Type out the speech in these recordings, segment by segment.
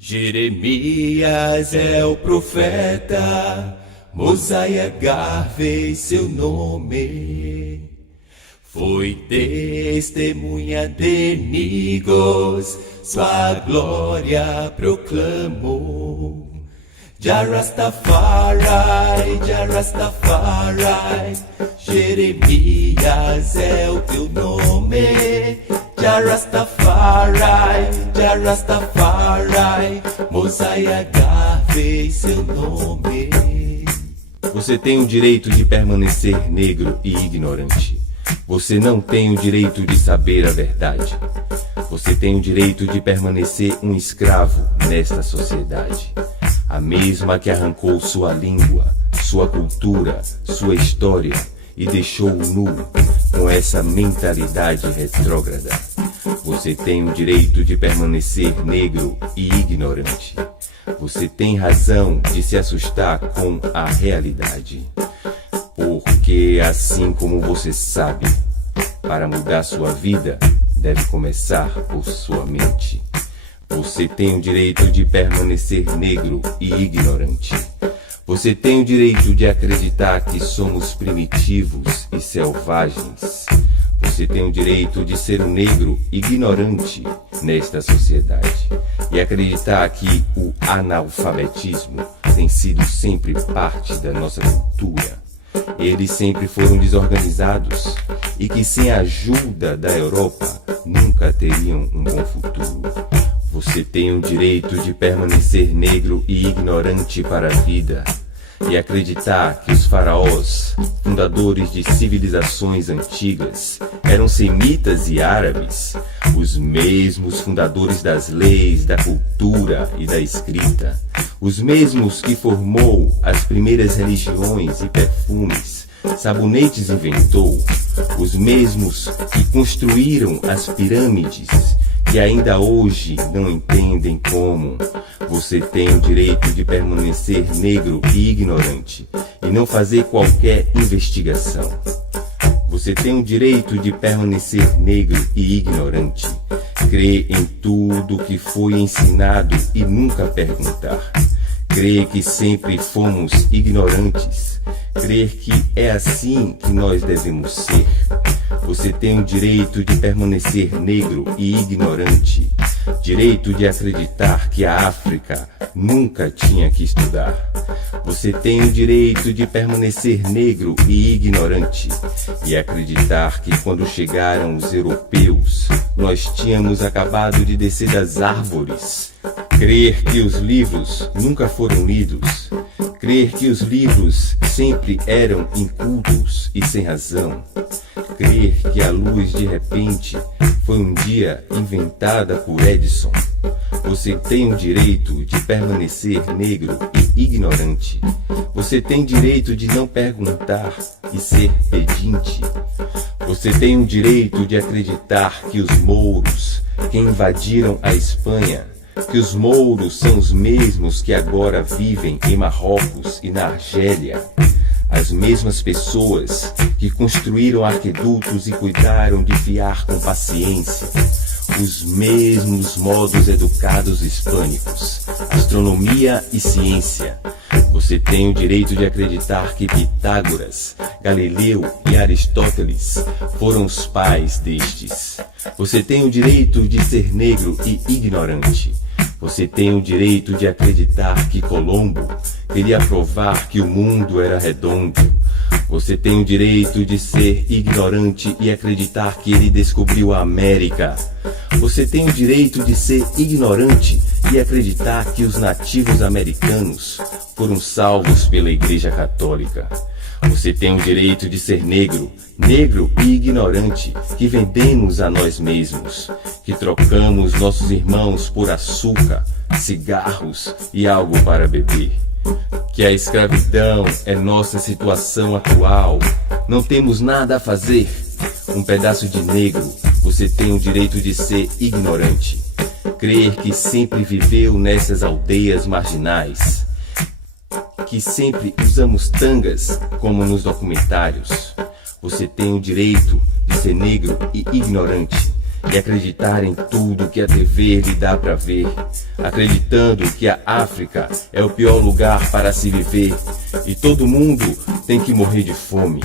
Jeremias é o profeta, Mosiah Garvey seu nome. Foi testemunha de Negros, sua glória proclamou. Jah Rastafari, Jah Rastafari, Jeremias é o teu nome. Jah Rastafari, Jah Rastafari, Mosiah Garvey seu nome. Você tem o direito de permanecer negro e ignorante. Você não tem o direito de saber a verdade. Você tem o direito de permanecer um escravo nesta sociedade. A mesma que arrancou sua língua, sua cultura, sua história e deixou-o nu com essa mentalidade retrógrada. Você tem o direito de permanecer negro e ignorante. Você tem razão de se assustar com a realidade. Porque assim como você sabe, para mudar sua vida, deve começar por sua mente. Você tem o direito de permanecer negro e ignorante. Você tem o direito de acreditar que somos primitivos e selvagens. Você tem o direito de ser um negro ignorante nesta sociedade e acreditar que o analfabetismo tem sido sempre parte da nossa cultura. Eles sempre foram desorganizados e que sem a ajuda da Europa nunca teriam um bom futuro. Você tem o direito de permanecer negro e ignorante para a vida e acreditar que os faraós, fundadores de civilizações antigas, eram semitas e árabes, os mesmos fundadores das leis, da cultura e da escrita, os mesmos que formou as primeiras religiões e perfumes, sabonetes inventou, os mesmos que construíram as pirâmides, que ainda hoje não entendem como. Você tem o direito de permanecer negro e ignorante e não fazer qualquer investigação. Você tem o direito de permanecer negro e ignorante, crer em tudo que foi ensinado e nunca perguntar. Crer que sempre fomos ignorantes, crer que é assim que nós devemos ser. Você tem o direito de permanecer negro e ignorante, direito de acreditar que a África nunca tinha que estudar. Você tem o direito de permanecer negro e ignorante e acreditar que quando chegaram os europeus, nós tínhamos acabado de descer das árvores. Crer que os livros nunca foram lidos, crer que os livros sempre eram incultos e sem razão, crer que a luz de repente foi um dia inventada por Edison. Você tem o direito de permanecer negro e ignorante. Você tem direito de não perguntar e ser pedinte. Você tem o direito de acreditar que os mouros que invadiram a Espanha, que os mouros são os mesmos que agora vivem em Marrocos e na Argélia. As mesmas pessoas que construíram arquedutos e cuidaram de fiar com paciência. Os mesmos modos educados hispânicos, astronomia e ciência. Você tem o direito de acreditar que Pitágoras, Galileu e Aristóteles foram os pais destes. Você tem o direito de ser negro e ignorante. Você tem o direito de acreditar que Colombo queria provar que o mundo era redondo. Você tem o direito de ser ignorante e acreditar que ele descobriu a América. Você tem o direito de ser ignorante e acreditar que os nativos americanos foram salvos pela Igreja Católica. Você tem o direito de ser negro, negro e ignorante, que vendemos a nós mesmos, que trocamos nossos irmãos por açúcar, cigarros e algo para beber. Que a escravidão é nossa situação atual. Não temos nada a fazer. Um pedaço de negro, você tem o direito de ser ignorante. Crer que sempre viveu nessas aldeias marginais. Que sempre usamos tangas como nos documentários. Você tem o direito de ser negro e ignorante. e acreditar em tudo que a TV lhe dá pra ver, acreditando que a África é o pior lugar para se viver e todo mundo tem que morrer de fome.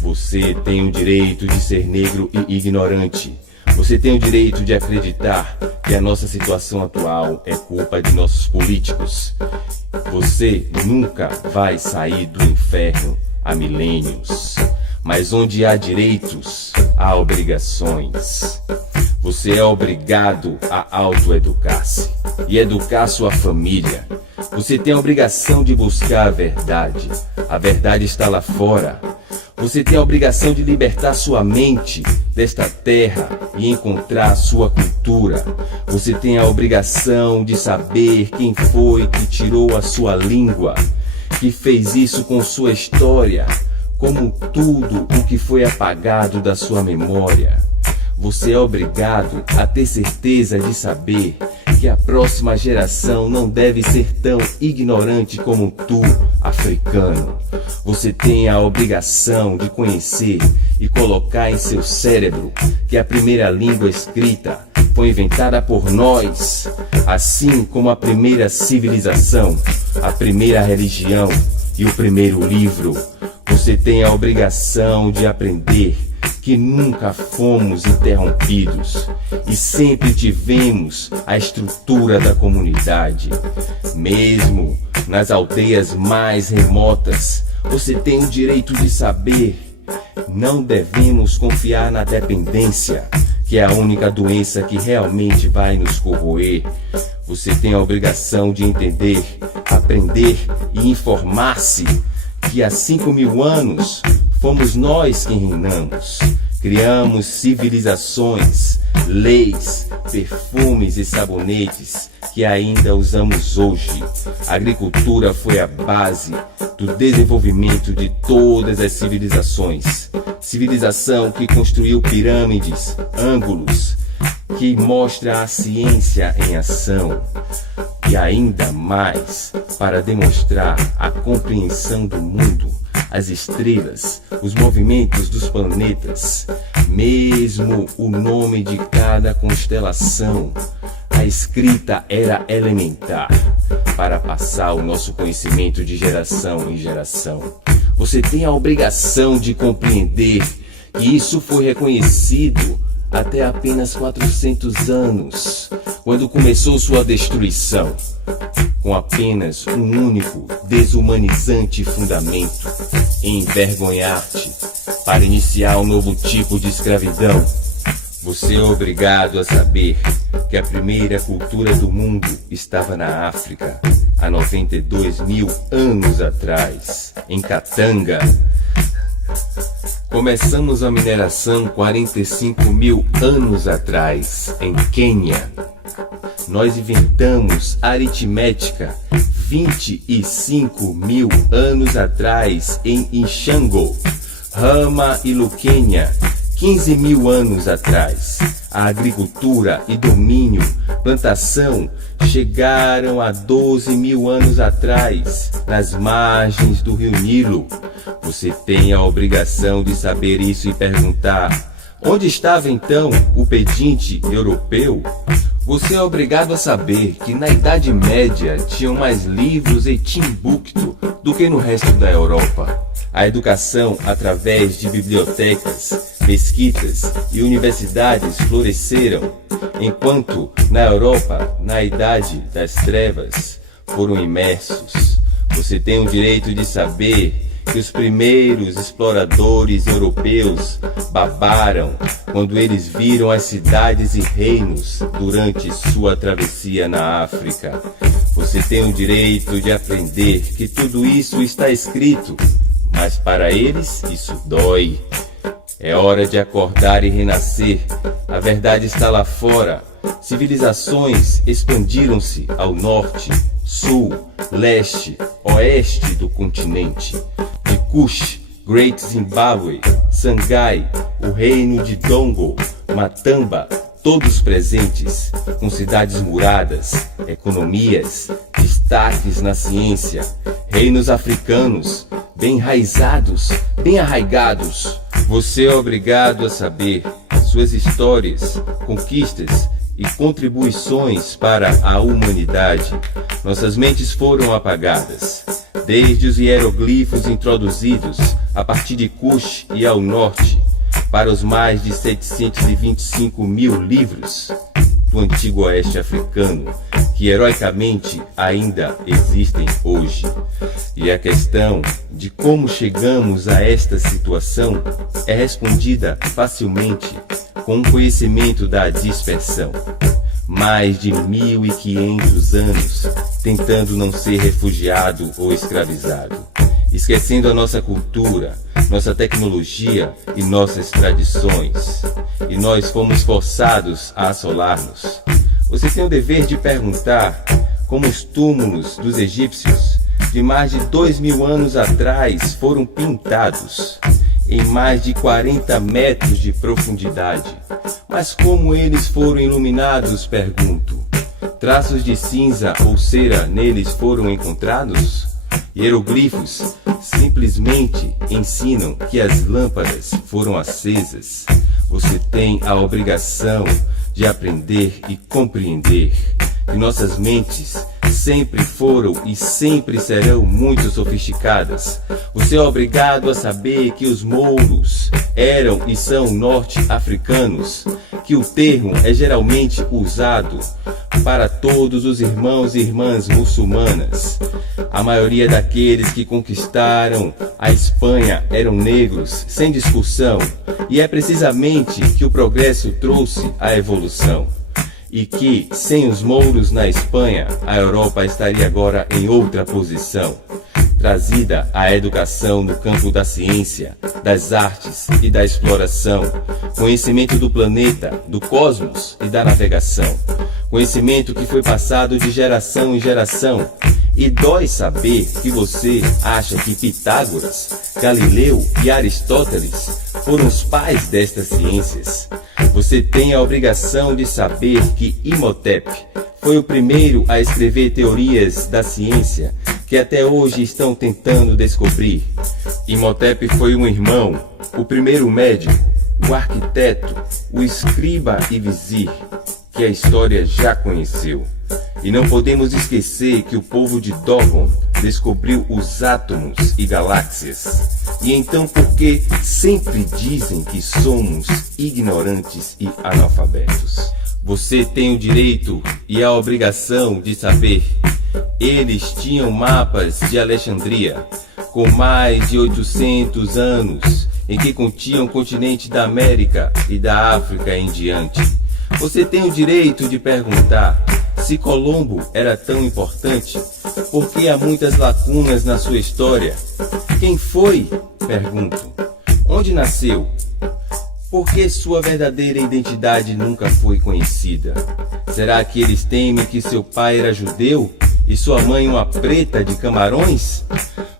Você tem o direito de ser negro e ignorante. Você tem o direito de acreditar que a nossa situação atual é culpa de nossos políticos. Você nunca vai sair do inferno há milênios. Mas onde há direitos, há obrigações. Você é obrigado a autoeducar-se e educar sua família. Você tem a obrigação de buscar a verdade. A verdade está lá fora. Você tem a obrigação de libertar sua mente desta terra e encontrar sua cultura. Você tem a obrigação de saber quem foi que tirou a sua língua, que fez isso com sua história, como tudo o que foi apagado da sua memória. Você é obrigado a ter certeza de saber que a próxima geração não deve ser tão ignorante como tu, africano. Você tem a obrigação de conhecer e colocar em seu cérebro que a primeira língua escrita foi inventada por nós, assim como a primeira civilização, a primeira religião e o primeiro livro. Você tem a obrigação de aprender que nunca fomos interrompidos e sempre tivemos a estrutura da comunidade. Mesmo nas aldeias mais remotas, você tem o direito de saber. Não devemos confiar na dependência, que é a única doença que realmente vai nos corroer. Você tem a obrigação de entender, aprender e informar-se que há 5.000 anos fomos nós quem reinamos. Criamos civilizações, leis, perfumes e sabonetes que ainda usamos hoje. A agricultura foi a base do desenvolvimento de todas as civilizações. Civilização que construiu pirâmides, ângulos, que mostra a ciência em ação. E ainda mais para demonstrar a compreensão do mundo, as estrelas, os movimentos dos planetas, mesmo o nome de cada constelação. A escrita era elementar para passar o nosso conhecimento de geração em geração. Você tem a obrigação de compreender que isso foi reconhecido até apenas 400 anos, quando começou sua destruição, com apenas um único desumanizante fundamento: envergonhar-te para iniciar um novo tipo de escravidão. Você é obrigado a saber que a primeira cultura do mundo estava na África, há 92.000 anos atrás, em Katanga. Começamos a mineração 45.000 anos atrás, em Quênia. Nós inventamos a aritmética 25.000 anos atrás, em Ishango, Rama e Luquênia. 15.000 anos atrás, a agricultura e domínio, plantação, chegaram a 12.000 anos atrás, nas margens do rio Nilo. Você tem a obrigação de saber isso e perguntar: onde estava então o pedinte europeu? Você é obrigado a saber que na Idade Média tinham mais livros em Timbuktu do que no resto da Europa. A educação através de bibliotecas, mesquitas e universidades floresceram, enquanto na Europa, na Idade das Trevas, foram imersos. Você tem o direito de saber que os primeiros exploradores europeus babaram quando eles viram as cidades e reinos durante sua travessia na África. Você tem o direito de aprender que tudo isso está escrito, mas para eles isso dói. É hora de acordar e renascer. A verdade está lá fora. Civilizações expandiram-se ao norte, sul, leste, oeste do continente. De Kush, Great Zimbabwe, Sangai, o reino de Dongo, Matamba, todos presentes, com cidades muradas, economias, destaques na ciência, reinos africanos, bem enraizados, bem arraigados. Você é obrigado a saber suas histórias, conquistas e contribuições para a humanidade. Nossas mentes foram apagadas, desde os hieroglifos introduzidos a partir de Kush e ao norte, para os mais de 725 mil livros do antigo oeste africano, que heroicamente ainda existem hoje. E a questão de como chegamos a esta situação é respondida facilmente com o conhecimento da dispersão. Mais de 1500 anos tentando não ser refugiado ou escravizado, esquecendo a nossa cultura, nossa tecnologia e nossas tradições. E nós fomos forçados a assolar-nos. Você tem o dever de perguntar como os túmulos dos egípcios de mais de 2000 anos atrás foram pintados em mais de 40 metros de profundidade. Mas como eles foram iluminados, pergunto? Traços de cinza ou cera neles foram encontrados? Hieroglifos simplesmente ensinam que as lâmpadas foram acesas. Você tem a obrigação de aprender e compreender que nossas mentes sempre foram e sempre serão muito sofisticadas. Você é obrigado a saber que os mouros eram e são norte-africanos, que o termo é geralmente usado para todos os irmãos e irmãs muçulmanas. A maioria daqueles que conquistaram a Espanha eram negros, sem discussão, e é precisamente que o progresso trouxe a evolução. E que, sem os mouros na Espanha, a Europa estaria agora em outra posição. Trazida a educação no campo da ciência, das artes e da exploração, conhecimento do planeta, do cosmos e da navegação, conhecimento que foi passado de geração em geração. E dói saber que você acha que Pitágoras, Galileu e Aristóteles foram os pais destas ciências. Você tem a obrigação de saber que Imhotep foi o primeiro a escrever teorias da ciência que até hoje estão tentando descobrir. Imhotep foi um irmão, o primeiro médico, o arquiteto, o escriba e vizir que a história já conheceu. E não podemos esquecer que o povo de Dogon descobriu os átomos e galáxias. E então por que sempre dizem que somos ignorantes e analfabetos? Você tem o direito e a obrigação de saber. Eles tinham mapas de Alexandria, com mais de 800 anos, em que continham o continente da América e da África em diante. Você tem o direito de perguntar: se Colombo era tão importante, por que há muitas lacunas na sua história? Quem foi? Pergunto. Onde nasceu? Por que sua verdadeira identidade nunca foi conhecida? Será que eles temem que seu pai era judeu e sua mãe uma preta de Camarões?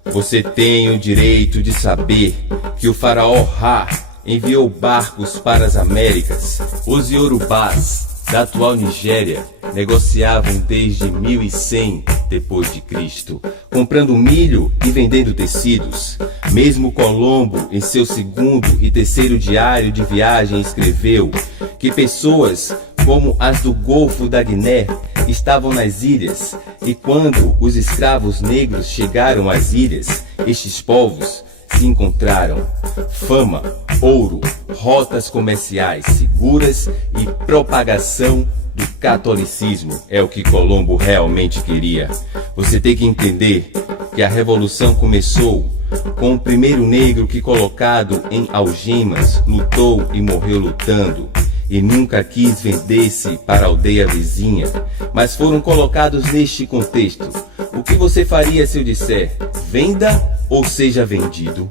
Você tem o direito de saber que o faraó Ra enviou barcos para as Américas. Os Yorubás da atual Nigéria negociavam desde 1100 depois de Cristo, comprando milho e vendendo tecidos. Mesmo Colombo, em seu segundo e terceiro diário de viagem, escreveu que pessoas como as do Golfo da Guiné estavam nas ilhas, e quando os escravos negros chegaram às ilhas, estes povos se encontraram. Fama, ouro, rotas comerciais seguras e propagação do catolicismo é o que Colombo realmente queria. Você tem que entender que a revolução começou com o primeiro negro que, colocado em algemas, lutou e morreu lutando, e nunca quis vender-se para a aldeia vizinha, mas foram colocados neste contexto. O que você faria se eu disser: venda ou seja vendido?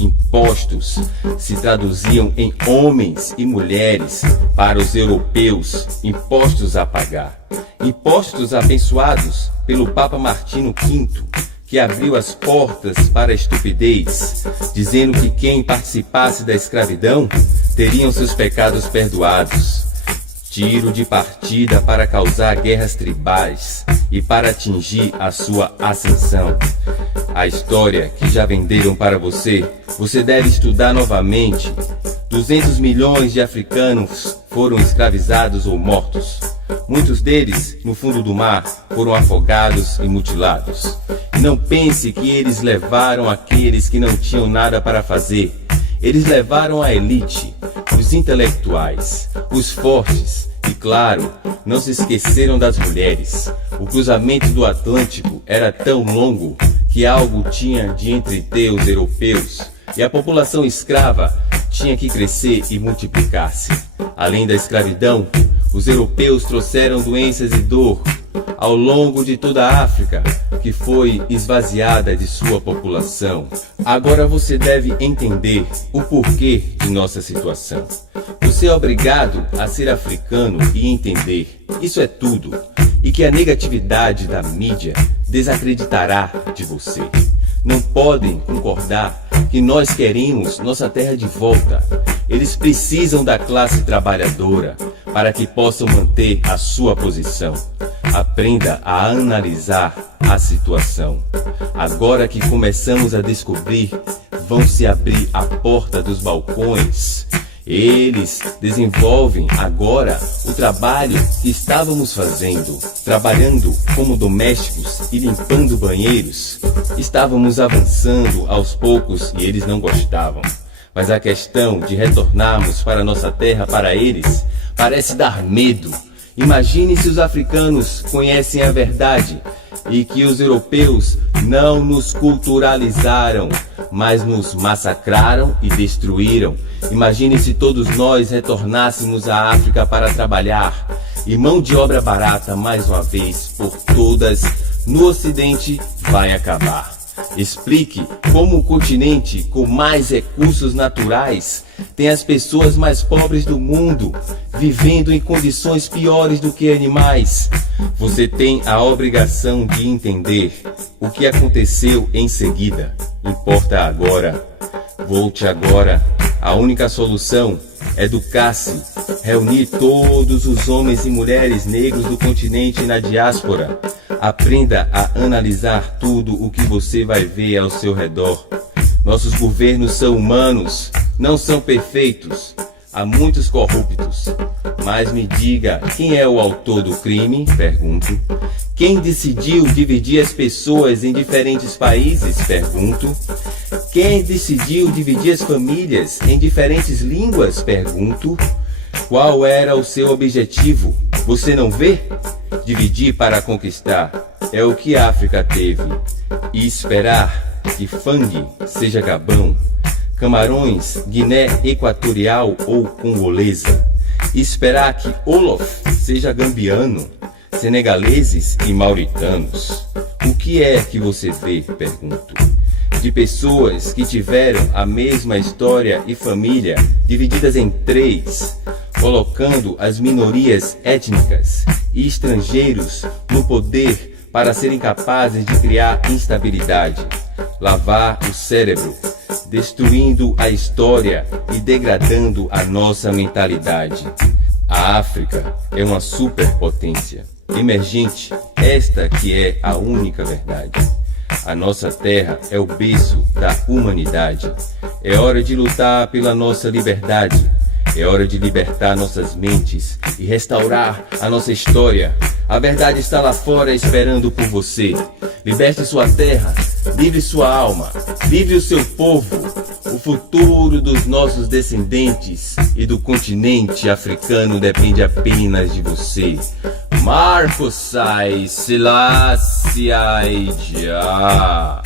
Impostos se traduziam em homens e mulheres para os europeus, impostos a pagar. Impostos abençoados pelo Papa Martino V, que abriu as portas para a estupidez, dizendo que quem participasse da escravidão teriam seus pecados perdoados. Tiro de partida para causar guerras tribais e para atingir a sua ascensão. A história que já venderam para você, você deve estudar novamente. 200 milhões de africanos foram escravizados ou mortos. Muitos deles, no fundo do mar, foram afogados e mutilados. E não pense que eles levaram aqueles que não tinham nada para fazer. Eles levaram a elite, os intelectuais, os fortes e, claro, não se esqueceram das mulheres. O cruzamento do Atlântico era tão longo que algo tinha de entreter os europeus e a população escrava tinha que crescer e multiplicar-se. Além da escravidão, os europeus trouxeram doenças e dor ao longo de toda a África, que foi esvaziada de sua população. Agora você deve entender o porquê de nossa situação. Você é obrigado a ser africano e entender, isso é tudo, e que a negatividade da mídia desacreditará de você. Não podem concordar que nós queremos nossa terra de volta. Eles precisam da classe trabalhadora para que possam manter a sua posição. Aprenda a analisar a situação. Agora que começamos a descobrir, vão se abrir a porta dos balcões. Eles desenvolvem agora o trabalho que estávamos fazendo, trabalhando como domésticos e limpando banheiros. Estávamos avançando aos poucos e eles não gostavam. Mas a questão de retornarmos para nossa terra para eles parece dar medo. Imagine se os africanos conhecem a verdade e que os europeus não nos culturalizaram, mas nos massacraram e destruíram. Imagine se todos nós retornássemos à África para trabalhar. E mão de obra barata, mais uma vez, por todas, no Ocidente vai acabar. Explique como o continente com mais recursos naturais tem as pessoas mais pobres do mundo, vivendo em condições piores do que animais. Você tem a obrigação de entender o que aconteceu em seguida. Importa agora. Volte agora. A única solução é educar-se, reunir todos os homens e mulheres negros do continente na diáspora. Aprenda a analisar tudo o que você vai ver ao seu redor. Nossos governos são humanos, não são perfeitos. Há muitos corruptos. Mas me diga, quem é o autor do crime? Pergunto. Quem decidiu dividir as pessoas em diferentes países? Pergunto. Quem decidiu dividir as famílias em diferentes línguas? Pergunto. Qual era o seu objetivo? Você não vê? Dividir para conquistar é o que a África teve. E esperar que Fang seja Gabão, Camarões, Guiné Equatorial ou Congolesa. E esperar que Olof seja gambiano, senegaleses e mauritanos. O que é que você vê? Pergunto. De pessoas que tiveram a mesma história e família divididas em 3, colocando as minorias étnicas e estrangeiros no poder para serem capazes de criar instabilidade, lavar o cérebro, destruindo a história e degradando a nossa mentalidade. A África é uma superpotência emergente, esta que é a única verdade. A nossa terra é o berço da humanidade. É hora de lutar pela nossa liberdade. É hora de libertar nossas mentes e restaurar a nossa história. A verdade está lá fora esperando por você. Liberte sua terra, livre sua alma, livre o seu povo. O futuro dos nossos descendentes e do continente africano depende apenas de você. Marcos Selassie Jah.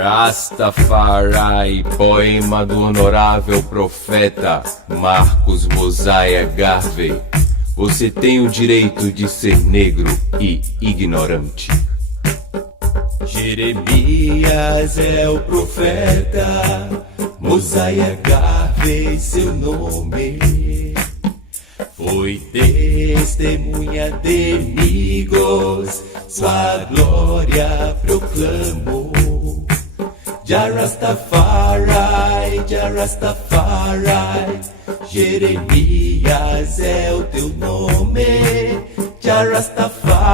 Rastafari, poema do honorável profeta Marcos Mosiah Garvey. Você tem o direito de ser negro e ignorante. Jeremias é o profeta, Mosiah Garvey seu nome. Foi testemunha de amigos, sua glória proclamou. Jah Rastafari, Jah Rastafari, Jeremias é o teu nome. Jah Rastafari.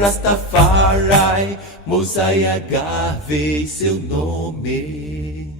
Rastafari, Mosiah Garvey, seu nome.